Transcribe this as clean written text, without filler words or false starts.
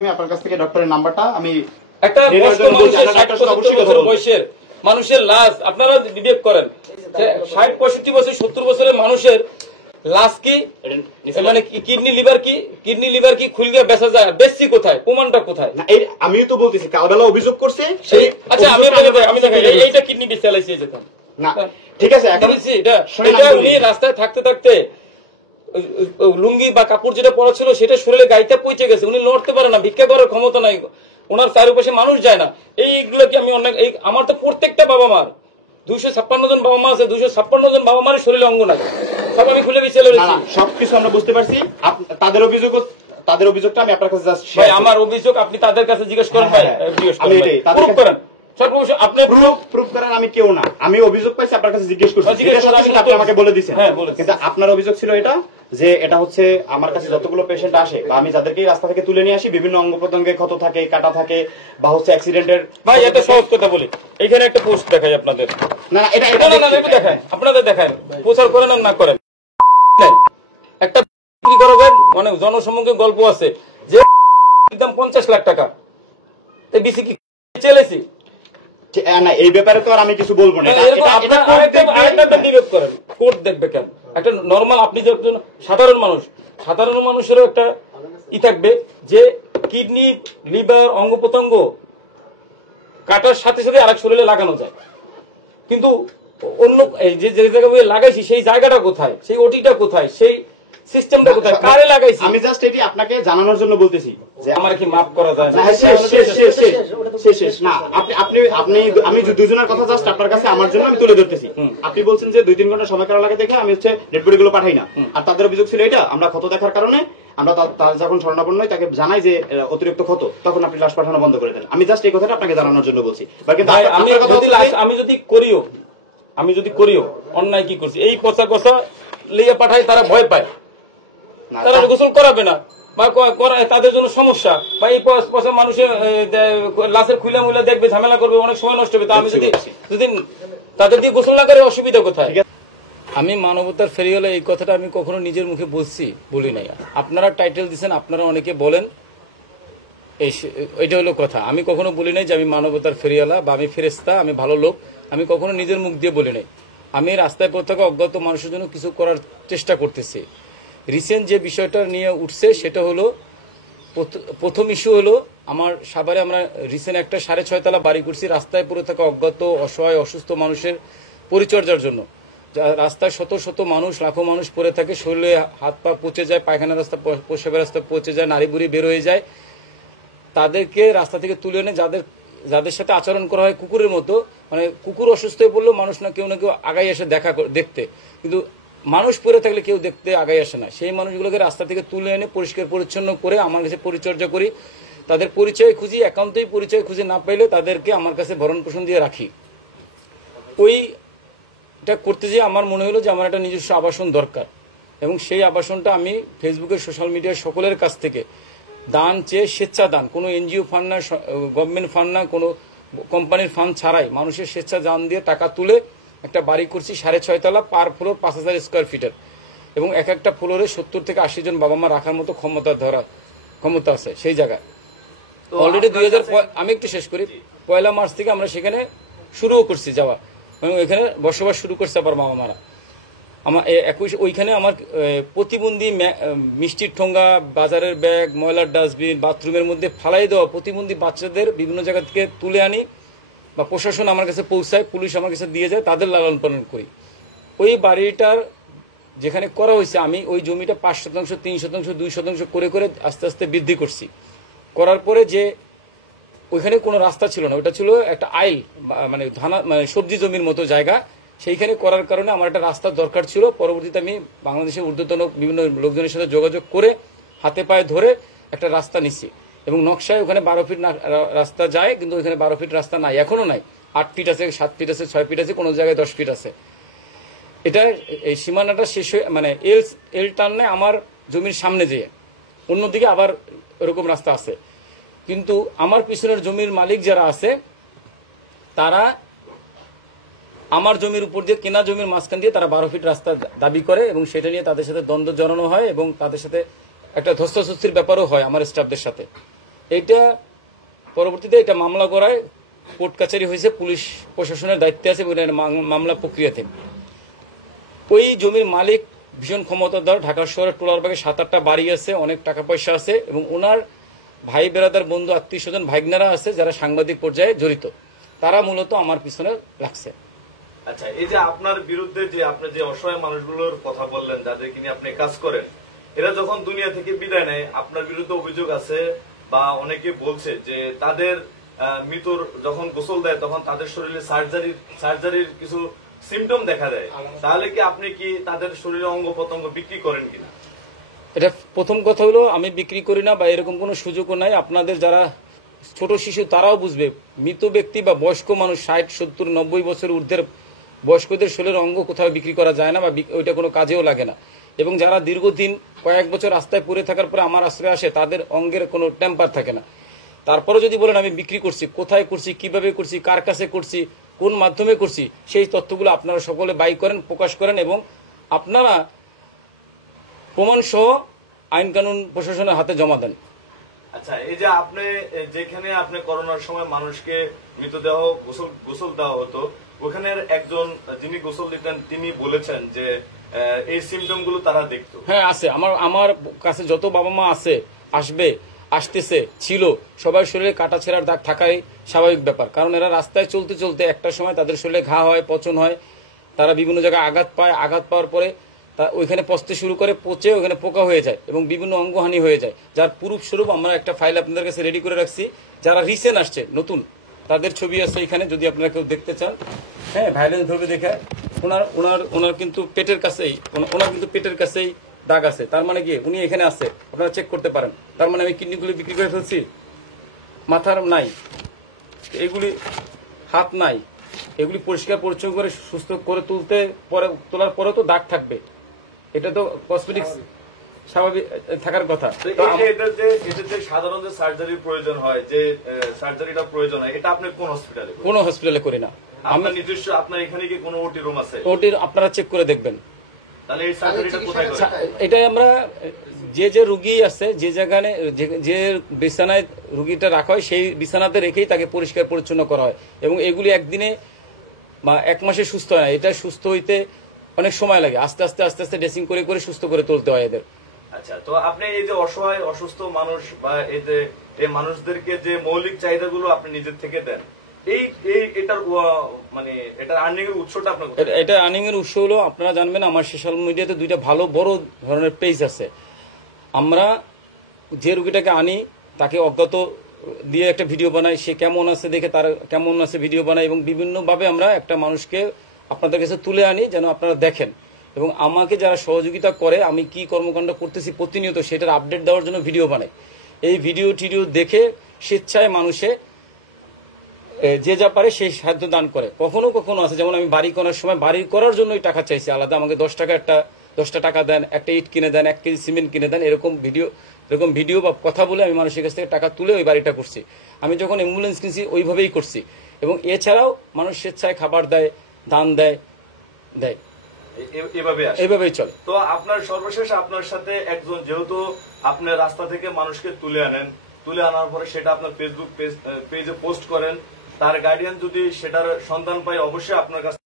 আমি আপনার কাছ থেকে ডক্টরের নাম্বারটা আমি একটা বয়সের মানুষের লাশ আপনারা বিবেক করেন 60-65 বছর 70 বছরের মানুষের লাশ কি মানে কিডনি লিভার কি খুলগে বেচা যায়, বেচছি কোথায়, প্রমাণটা কোথায়? আমিও তো বলতেছি কালবেলা অভিযোগ করছে। আচ্ছা আমি দেখাই এইটা কিডনি বেচে চালাইছি যেতাম না, ঠিক আছে এখন এটা উনি রাস্তায় থাকতে থাকতে লুঙ্গি বা কাপড় যেটা পরা ছিল সেটা শরীরে গাইতে পৌঁছে গেছে, উনি লড়তে পারে না, ভিক্ষা করার ক্ষমতা নাই, ওনার চারপাশে মানুষ যায় না। এইগুলো কি আমি অনেক আমার তো প্রত্যেকটা বাবা মার 256 জন বাবা মা আছে, 256 জন বাবা মার শরীরে অঙ্গ নাই, সব আমি খুলে বিচলে সবকিছু আমরা বুঝতে পারছি। তাদের অভিযোগটা আমি আপনার কাছে ভাই, আমার অভিযোগ আপনি তাদের কাছে জিজ্ঞেস করেন ভাই, জিজ্ঞেস করেন আমি কেউ না, আমি অভিযোগ পাইছি আপনার কাছে জিজ্ঞেস করছি, আপনি আমাকে বলে দিচ্ছেন। কিন্তু আপনার অভিযোগ ছিল এটা যে এটা হচ্ছে আমার কাছে যতগুলো পেশেন্ট আসে বা আমি যাদেরকে রাস্তা থেকে তুলে নিয়ে আসি বিভিন্ন অঙ্গ প্রত্যঙ্গে ক্ষত থাকে, কাটা থাকে বা হচ্ছে অ্যাক্সিডেন্টের। ভাই এটা সহজ কথা বলি, এখানে একটা পোস্ট দেখাই আপনাদের। না এটা দেখায় আপনাদের, দেখায় প্রচার করেন আর না করেন একটা মানে জনসম্মুখে গল্প আছে যে দাম 50 লাখ টাকা বেশি কি চলেছি না, এই ব্যাপারে তো আর আমি কিছু বলবো না। বিবেক করেন, কোর্ট দেখবে কেন? একটা নর্মাল আপনি যখন সাধারণ মানুষেরও একটা ই থাকবে যে কিডনি লিভার অঙ্গ প্রত্যঙ্গ কাটার সাথে সাথে আরেক শরীরে লাগানো যায়, কিন্তু অন্য যে জায়গায় লাগাইছি সেই জায়গাটা কোথায়, সেই ওটিটা কোথায়, সেই সিস্টেমটা কোথায়, কারে লাগাইছি? আমি জাস্ট এটি আপনাকে জানানোর জন্য বলতেছি যে আমার কি মাফ করা যায় না? না, আমি দুজনের কথা জাস্ট আপনার কাছে আমার জন্য আমি তুলে ধরতেছি। আপনি বলছেন যে 2-3 ঘন্টা সময় করা লাগে দেখে আমি হচ্ছে ডেড বডি গুলো পাঠাই না, আর তাদের অভিযোগ ছিল এটা আমরা ক্ষত দেখার কারণে আমরা তার যখন শরণাপন্ন হয় তাকে জানাই যে অতিরিক্ত ক্ষত, তখন আপনি লাশ পাঠানো বন্ধ করে দেন। আমি জাস্ট এই কথাটা আপনাকে জানানোর জন্য বলছি। আমি যদি করিও অন্যায় কি করছি, এই পচা কষা লিয়ে পাঠাই, তারা ভয় পায়, তারা গোসল করাবে না বা তাদের জন্য সমস্যা, বা এই পচা মানুষের লাশের খুলে মুলে দেখবে, ঝামেলা করবে, অনেক সময় নষ্ট হবে। তা আমি যদি তাদের দিয়ে গোসল না করে অসুবিধা কোথায়? আমি মানবতার ফেরিওয়ালা এই কথাটা আমি কখনো নিজের মুখে বলি নাই। আপনারা টাইটেল দিচ্ছেন, আপনারা অনেকে বলেন, এইটা হলো কথা। আমি কখনো বলি নাই যে আমি মানবতার ফেরিওয়ালা বা আমি ফেরেস্তা, আমি ভালো লোক, আমি কখনো নিজের মুখ দিয়ে বলি নাই। আমি রাস্তায় পথ থাকা অজ্ঞাত মানুষের জন্য কিছু করার চেষ্টা করতেছি। রিসেন্ট যে বিষয়টা নিয়ে উঠছে সেটা হলো, প্রথম ইস্যু হলো আমার সাভারে আমরা রিসেন্ট একটা 6.5 তলা বাড়ি করছি রাস্তায় পড়ে থাকা অজ্ঞাত অসহায় অসুস্থ মানুষের পরিচর্যার জন্য। রাস্তায় শত শত মানুষ, লাখো মানুষ পড়ে থাকে, শরীরে হাত পা পচে যায়, পায়খানা রাস্তা প্রসাবের রাস্তা পচে যায়, নাড়ি বুড়ি বের হয়ে যায়, তাদেরকে রাস্তা থেকে তুলে এনে যাদের সাথে আচরণ করা হয় কুকুরের মতো, মানে কুকুর অসুস্থ হয়ে পড়লেও মানুষ না কেউ আগাই আসে দেখতে, কিন্তু মানুষ পড়ে থাকলে কেউ দেখতে আগাই আসে না। সেই মানুষগুলোকে রাস্তা থেকে তুলে এনে পরিষ্কার পরিচ্ছন্ন করে আমার কাছে পরিচর্যা করি, তাদের পরিচয় খুঁজি, একান্তই পরিচয় খুঁজে না পাইলে তাদেরকে আমার কাছে ভরণ পোষণ দিয়ে রাখি। ওইটা করতে যেয়ে আমার মনে হলো যে আমার একটা নিজস্ব আবাসন দরকার, এবং সেই আবাসনটা আমি ফেসবুকে সোশ্যাল মিডিয়ায় সকলের কাছ থেকে দান চেয়ে, স্বেচ্ছা দান, কোনো এনজিও ফান্ড না, গভর্নমেন্ট ফান্ড না, কোনো কোম্পানির ফান্ড ছাড়াই মানুষের স্বেচ্ছা দান দিয়ে টাকা তুলে একটা বাড়ি করছি 6.5 তলা, পার ফ্লোর 5000 স্কোয়ার ফিটের, এবং এক একটা ফ্লোরে 70 থেকে 80 জন বাবা মা রাখার মতো ক্ষমতা আছে সেই জায়গায়। অলরেডি আমি একটু শেষ করি, 1 মার্চ থেকে আমরা সেখানে শুরুও করছি যাওয়া, এবং এখানে বসবাস শুরু করছে আবার বাবা মারা। ওইখানে আমার প্রতিবন্ধী মিষ্টির ঠোঙ্গা, বাজারের ব্যাগ, ময়লার ডাস্টবিন, বাথরুমের মধ্যে ফালাই দেওয়া প্রতিবন্ধী বাচ্চাদের বিভিন্ন জায়গা থেকে তুলে আনি, বা প্রশাসন আমার কাছে পৌঁছায়, পুলিশ আমার কাছে দিয়ে যায়, তাদের লালন পালন করি। ওই বাড়িটার যেখানে করা হয়েছে আমি ওই জমিটা 5%, 3%, 2% করে করে আস্তে আস্তে বৃদ্ধি করছি। করার পরে যে ওইখানে কোনো রাস্তা ছিল না, ওটা ছিল একটা আইল, মানে সবজি জমির মতো জায়গা, সেইখানে করার কারণে আমার একটা রাস্তার দরকার ছিল। পরবর্তীতে আমি বাংলাদেশের ঊর্ধ্বতন বিভিন্ন লোকজনের সাথে যোগাযোগ করে হাতে পায়ে ধরে একটা রাস্তা নিচ্ছি, এবং নকশায় ওখানে 12 ফিট রাস্তা যায়, কিন্তু ওইখানে 12 ফিট রাস্তা নাই, এখনো নাই। 8 ফিট আছে, 7 ফিট আছে, 6 ফিট আছে, কোনো জায়গায় 10 ফিট আছে। এটা এই সীমানাটা শেষ হয়ে মানে এল টার্নে আমার জমির সামনে যেয়ে অন্যদিকে আবার এরকম রাস্তা আছে, কিন্তু আমার পিছনের জমির মালিক যারা আছে তারা আমার জমির উপর দিয়ে, কেনা জমির মাঝখান দিয়ে তারা 12 ফিট রাস্তা দাবি করে, এবং সেটা নিয়ে তাদের সাথে দ্বন্দ্ব জড়ানো হয়, এবং তাদের সাথে একটা ধস্তাধস্তির ব্যাপারও হয় আমার স্টাফদের সাথে। এটা পরবর্তীতে এটা মামলা করায় কোর্ট কাছারি হয়েছে, পুলিশ প্রশাসনের দায়িত্বে আছে মামলা প্রক্রিয়াতে। ওই জমির মালিক ভীষণ ক্ষমতাধর, ঢাকা শহরের টোলারবাগে 7-8টা বাড়ি আছে, অনেক টাকা পয়সা আছে, এবং ওনার ভাই বেরাদার বন্ধু আত্মীয় স্বজন ভাইগনারা আছে যারা সাংবাদিক পর্যায়ে জড়িত, তারা মূলত আমার পিছনে লাগছে। আচ্ছা, এই যে আপনার বিরুদ্ধে যে আপনি যে অসহায় মানুষগুলোর কথা বললেন যাদেরকে নিয়ে আপনি কাজ করেন, এরা যখন দুনিয়া থেকে বিদায় নেয় আপনার বিরুদ্ধে অভিযোগ আছে বা অনেকে বলছে যে তাদের মৃত্যুর যখন গোসল দেয় তখন তাদের শরীরে সার্জারির কিছু সিমটম দেখা দেয়, তাহলে কি আপনি কি তাদের শরীরে অঙ্গ প্রত্যঙ্গ বিক্রি করেন কিনা? এটা প্রথম কথা হলো, আমি বিক্রি করি না বা এরকম কোনো সুযোগও নাই। আপনাদের যারা ছোট শিশু তারাও বুঝবে, মৃত ব্যক্তি বা বয়স্ক মানুষ 60, 70, 90 বছর ঊর্ধ্বের বয়স্কদের শরীরের অঙ্গ কোথাও বিক্রি করা যায় না বা ওইটা কোনো কাজেও লাগে না। এবং যারা দীর্ঘদিন কয়েক বছর রাস্তায় পড়ে থাকার পরে আমার আশ্রয়ে আসে তাদের অঙ্গের কোনো টেম্পার থাকে না। তারপরে যদি বলেন আমি বিক্রি করছি, কোথায় করছি, কিভাবে করছি, কার কাছে করছি, কোন মাধ্যমে করছি, সেই তথ্যগুলো আপনারা সকলে বাই করেন, প্রকাশ করেন এবং আপনারা প্রমাণ সহ আইন কানুন প্রশাসনের হাতে জমা দেন। আচ্ছা, এই যে আপনি যেখানে আপনি করোনার সময় মানুষকে মৃতদেহ গোসল দেওয়া হতো, ওখানে একজন যিনি গোসল দিতেন তিনি বলেছেন যে এই সিমটম গুলো তারা দেখতো। হ্যাঁ আছে, আমার কাছে যত বাবা মা আছে, আসতেছে, ছিল, সবার শরীরে কাটা ছেঁড়ার দাগ থাকাই স্বাভাবিক ব্যাপার। কারণ এরা রাস্তায় চলতে চলতে একটা সময় তাদের শরীরে ঘা হয়, পচন হয়, তারা বিভিন্ন জায়গায় আঘাত পায়, আঘাত পাওয়ার পরে ওইখানে পচতে শুরু করে, পচে ওইখানে পোকা হয়ে যায় এবং বিভিন্ন অঙ্গহানি হয়ে যায়। যার প্রুফ স্বরূপ আমরা একটা ফাইল আপনাদের কাছে রেডি করে রাখছি। যারা রিসেন্ট আসছে নতুন, তাদের ছবি আছে এখানে, যদি আপনারা কেউ দেখতে চান। হ্যাঁ, ভাইলেন্স ধরবে দেখে ওনার কিন্তু পেটের কাছেই দাগ আছে। তার মানে কি উনি এখানে আছে, আপনারা চেক করতে পারেন। তার মানে আমি কিডনিগুলি বিক্রি করে ফেলছি, মাথার নাই, এগুলি হাত নাই, এগুলি পরিষ্কার পরিচ্ছন্ন করে সুস্থ করে তোলার পরে তো দাগ থাকবে, এটা তো কসমেটিক্স স্বাভাবিক থাকার কথা। এটা যে সাধারণ যে সার্জারির প্রয়োজন হয়, যে সার্জারিটা প্রয়োজন হয়, এটা আপনি কোন হসপিটালে? কোন হসপিটালে করি না। আপনার নিজস্ব, আপনার এখানে কি কোনো ওটি রুম আছে? ওটির আপনারা চেক করে দেখবেন। তাহলে এই সার্জারিটা কোথায় করেন? এটা আমরা যে রুগী আছে, যে জায়গায় যে বিছানায় রুগীটা রাখা হয় সেই বিছানাতে রেখেই তাকে পরিষ্কার পরিচ্ছন্ন করা হয় এবং এগুলি একদিনে বা 1 মাসে সুস্থ হয় না। এটা সুস্থ হইতে অনেক সময় লাগে, আস্তে আস্তে ড্রেসিং করে করে সুস্থ করে তুলতে হয় এদের। আচ্ছা, তো আপনি এই যে অসহায় অসুস্থ মানুষ বা এই মানুষদেরকে যে মৌলিক চাহিদাগুলো আপনি নিজের থেকে দেন, এটার আর্নিং এর উৎসটা আপনার? এটা আর্নিং এর উৎস হলো, আপনারা জানবেন আমার সোশ্যাল মিডিয়াতে 2টা ভালো বড় ধরনের পেজ আছে। আমরা যে রুগীটাকে আনি তাকে অজ্ঞাত দিয়ে একটা ভিডিও বানাই, সে কেমন আছে দেখে তার কেমন আছে ভিডিও বানাই এবং বিভিন্নভাবে আমরা একটা মানুষকে আপনাদের কাছে তুলে আনি যেন আপনারা দেখেন। এবং আমাকে যারা সহযোগিতা করে, আমি কি কর্মকাণ্ড করতেছি প্রতিনিয়ত সেটার আপডেট দেওয়ার জন্য ভিডিও বানাই। এই ভিডিও দেখে স্বেচ্ছায় মানুষে যে যা পারে সেই সাহায্য দান করে। কখনো কখনো আছে, যেমন আমি বাড়ি করার সময় বাড়ি করার জন্যই টাকা চাইছি আলাদা, আমাকে 10টা টাকা দেন, একটা ইট কিনে দেন, 1 কেজি সিমেন্ট কিনে দেন, এরকম ভিডিও বা কথা বলে আমি মানুষের কাছ থেকে টাকা তুলে ওই বাড়িটা করছি। আমি যখন অ্যাম্বুলেন্স কিনছি ওইভাবেই করছি। এবং এছাড়াও মানুষ স্বেচ্ছায় খাবার দেয়, দান দেয়, এভাবেই চলে। তো আপনার সর্বশেষ আপনার সাথে একজন, যেহেতু আপনি রাস্তা থেকে মানুষকে তুলে আনার পরে সেটা আপনার ফেসবুক পেজে পোস্ট করেন, তার গার্ডিয়ান যদি সেটার সন্ধান পায় অবশ্যই আপনার কাছে